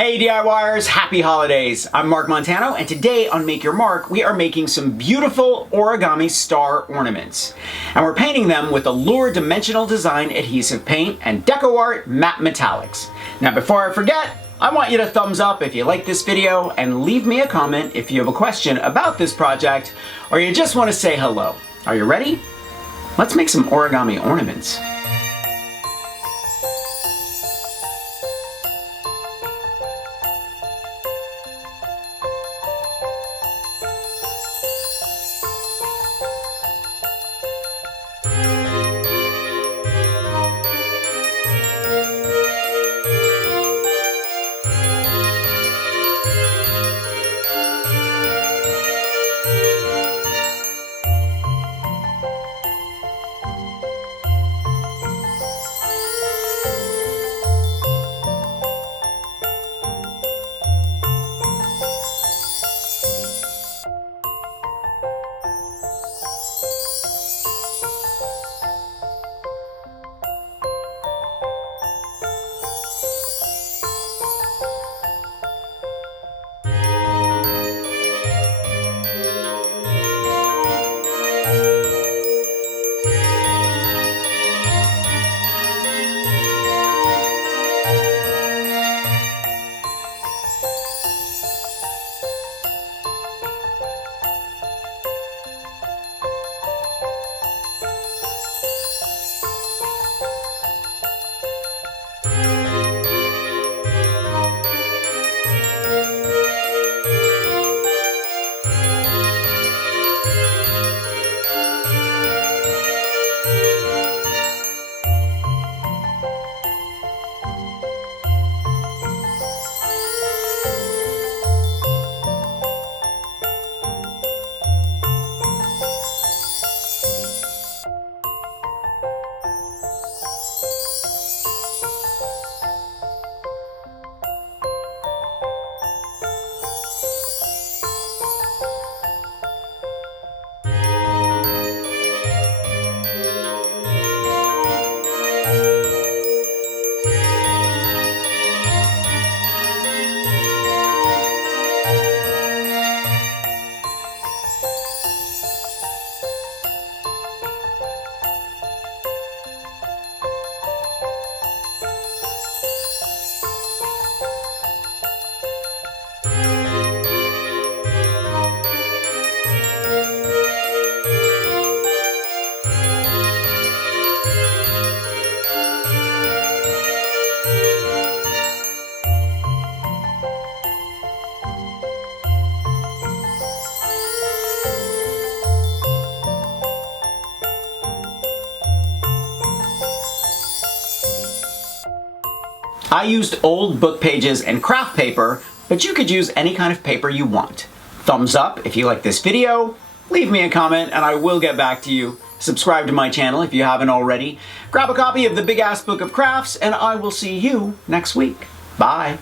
Hey DIYers, happy holidays! I'm Mark Montano, and today on Make Your Mark, we are making some beautiful origami star ornaments. And we're painting them with Allure Dimensional Design Adhesive Paint and DecoArt Matte Metallics. Now before I forget, I want you to thumbs up if you like this video and leave me a comment if you have a question about this project or you just want to say hello. Are you ready? Let's make some origami ornaments. I used old book pages and craft paper, but you could use any kind of paper you want. Thumbs up if you like this video, leave me a comment and I will get back to you. Subscribe to my channel if you haven't already. Grab a copy of the Big Ass Book of Crafts and I will see you next week. Bye.